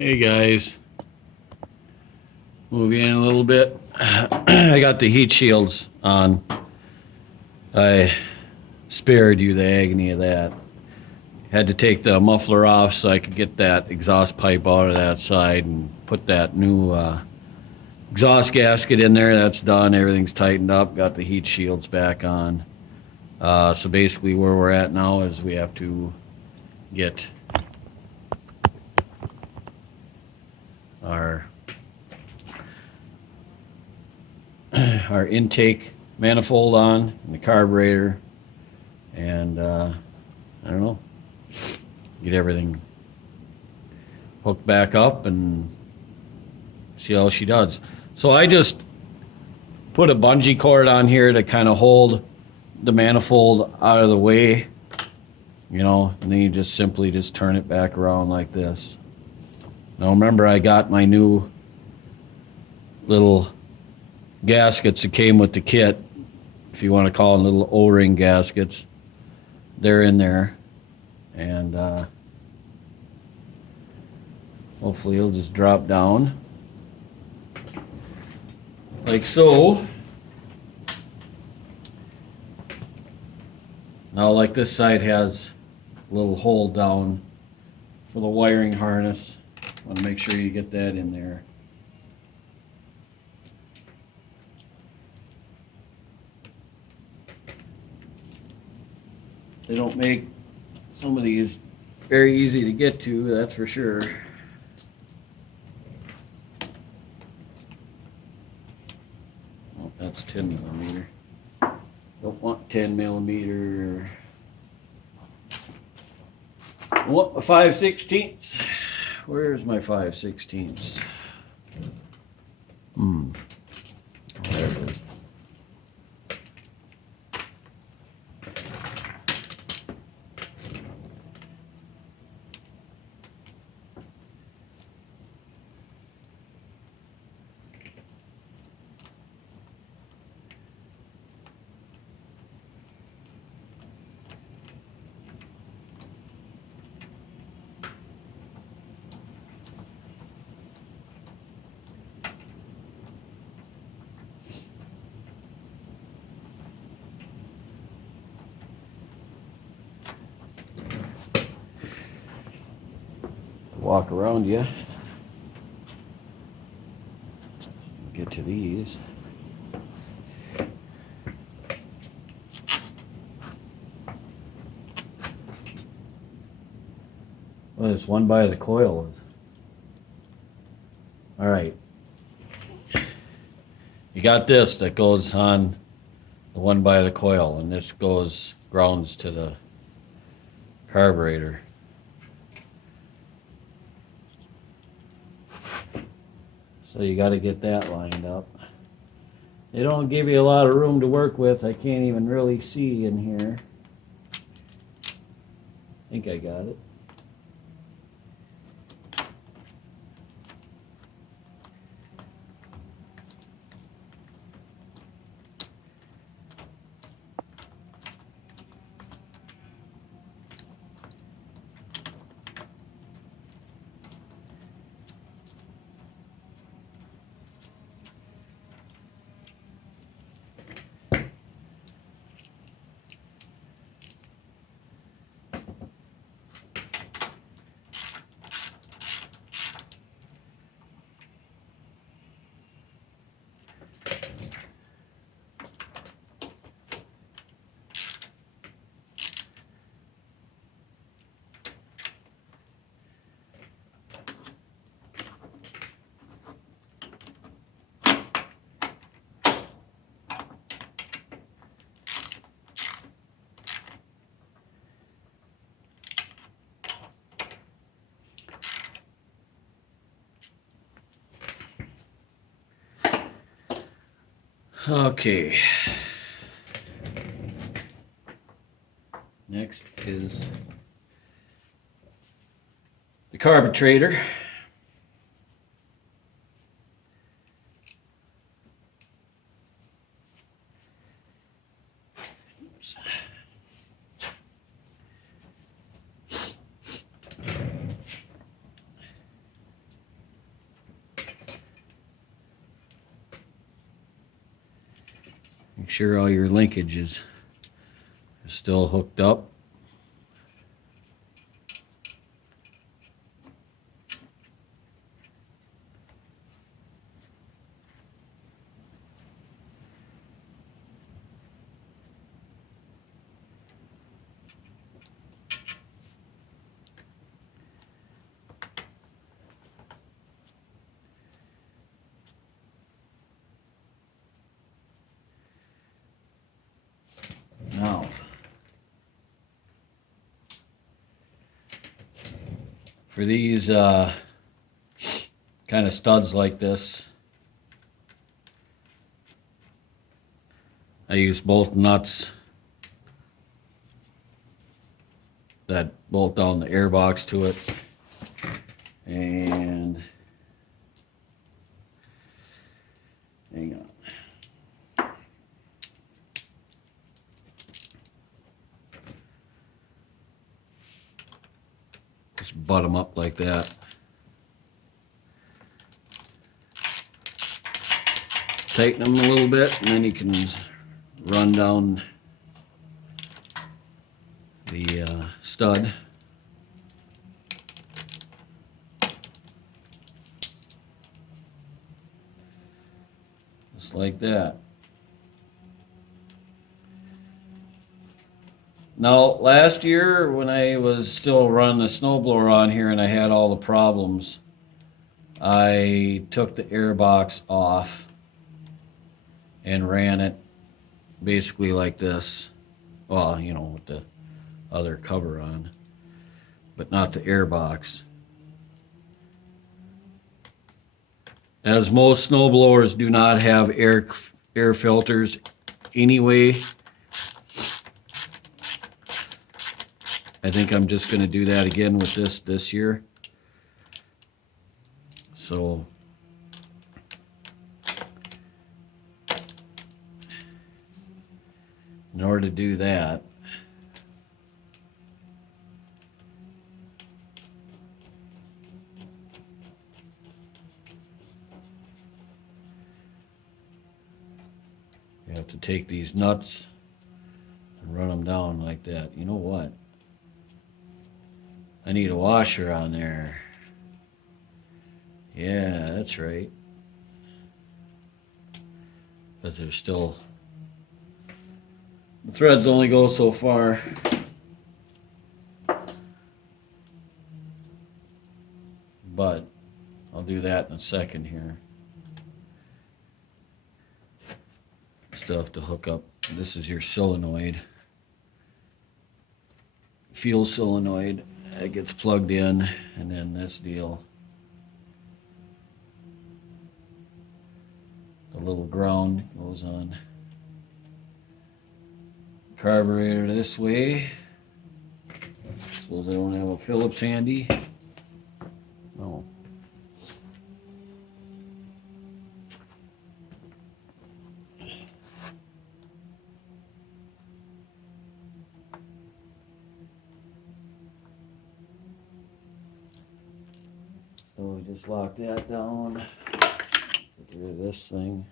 Hey guys, move in a little bit. I got the heat shields on. I spared you the agony of that. Had to take the muffler off so I could get that exhaust pipe out of that side and put that new exhaust gasket in there. That's done. Everything's tightened up. Got the heat shields back on. So basically, where we're at now is we have to get our our intake manifold on and the carburetor, and I don't know, get everything hooked back up and see how she does. So I just put a bungee cord on here to kind of hold the manifold out of the way, and then you just simply just turn it back around like this. Now remember, I got my new little gaskets that came with the kit, if you want to call them little O-ring gaskets. They're in there, and hopefully it'll just drop down like so. Now, like this side has a little hole down for the wiring harness. Want to make sure you get that in there. They don't make some of these very easy to get to, that's for sure. Oh, that's 10 millimeter. Don't want 10 millimeter. I want my 5/16. Where's my 5/16? There it is. Walk around you. Get to these. Well, it's one by the coil. All right. You got this that goes on the one by the coil, and this goes grounds to the carburetor. So you got to get that lined up. They don't give you a lot of room to work with. I can't even really see in here. I think I got it. Okay. Next is the carburetor. Oops. sure all your linkages are still hooked up. Now, for these kind of studs like this, I use both nuts that bolt down the air box to it, and hang on. Just butt them up like that. Tighten them a little bit, and then you can run down the stud. Just like that. Now, last year when I was still running the snowblower on here and I had all the problems, I took the air box off and ran it basically like this. Well, you know, with the other cover on, but not the air box. As most snowblowers do not have air filters anyway, I think I'm just going to do that again with this year. So in order to do that, you have to take these nuts and run them down like that. You know what? I need a washer on there. Yeah, that's right. Because there's still, the threads only go so far. But I'll do that in a second here. Still have to hook up. This is your solenoid. Fuel solenoid. That gets plugged in, and then this deal. The little ground goes on. Carburetor this way. Suppose I don't have a Phillips handy. No. So we just lock that down. Get rid of this thing.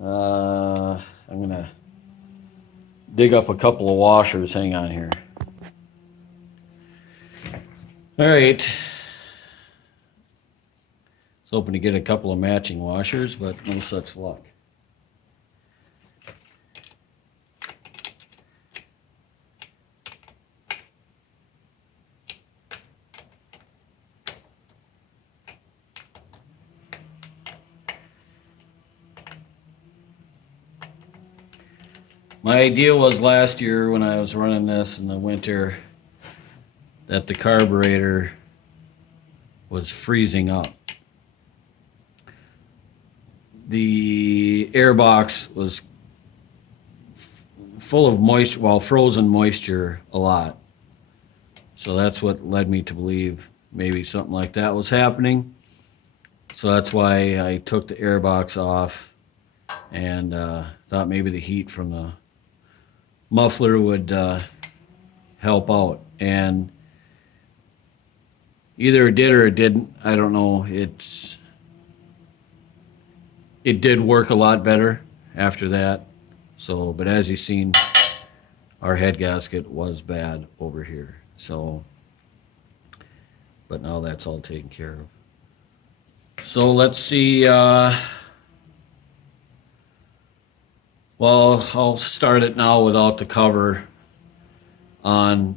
I'm gonna dig up a couple of washers. Hang on here. All right. Was hoping to get a couple of matching washers, but no such luck. My idea was last year when I was running this in the winter that the carburetor was freezing up. The air box was full of moisture, well, frozen moisture a lot. So that's what led me to believe maybe something like that was happening. So that's why I took the air box off and thought maybe the heat from the muffler would help out, and either it did or it didn't. I don't know. It it did work a lot better after that. So, but as you've seen, our head gasket was bad over here. So, but now that's all taken care of. So let's see. Well, I'll start it now without the cover on,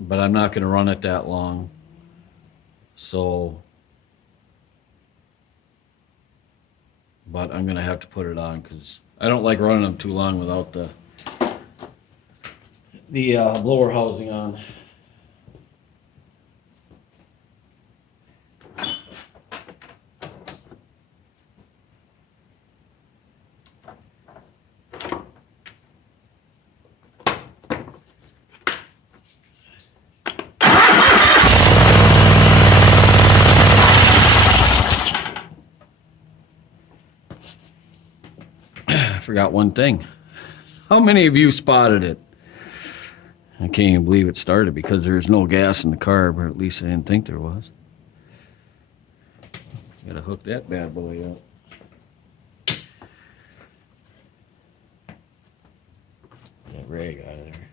but I'm not going to run it that long. So, but I'm going to have to put it on because I don't like running them too long without the blower housing on. I forgot one thing. How many of you spotted it? I can't even believe it started because there's no gas in the carb, or at least I didn't think there was. Gotta hook that bad boy up. That rag out of there.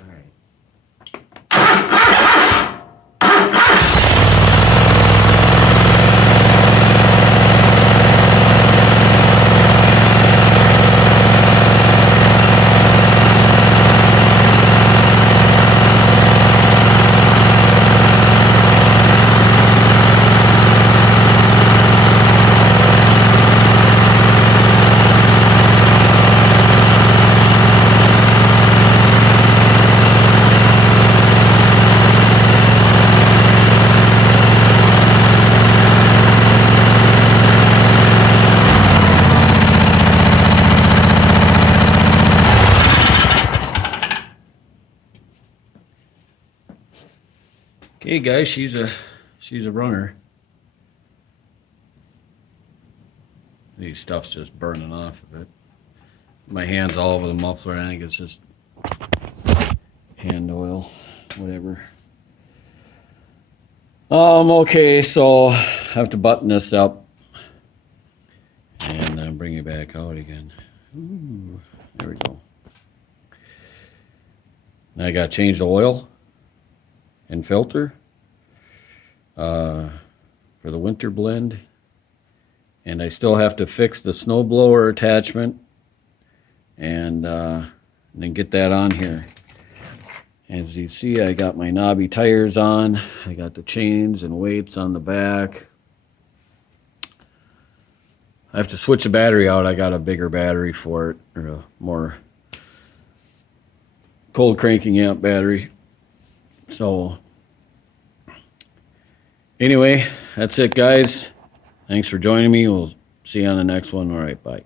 All right. Okay, guys, she's a runner. These stuff's just burning off of it. My hand's all over the muffler. I think it's just hand oil, whatever. Okay, so I have to button this up and bring it back out again. Ooh, there we go. Now I got to change the oil and filter for the winter blend, and I still have to fix the snowblower attachment and then get that on here. As you see, I got my knobby tires on. I got the chains and weights on the back. I have to switch the battery out. I got a bigger battery for it, or a more cold cranking amp battery. So anyway, that's it, guys. Thanks for joining me. We'll see you on the next one. All right, bye.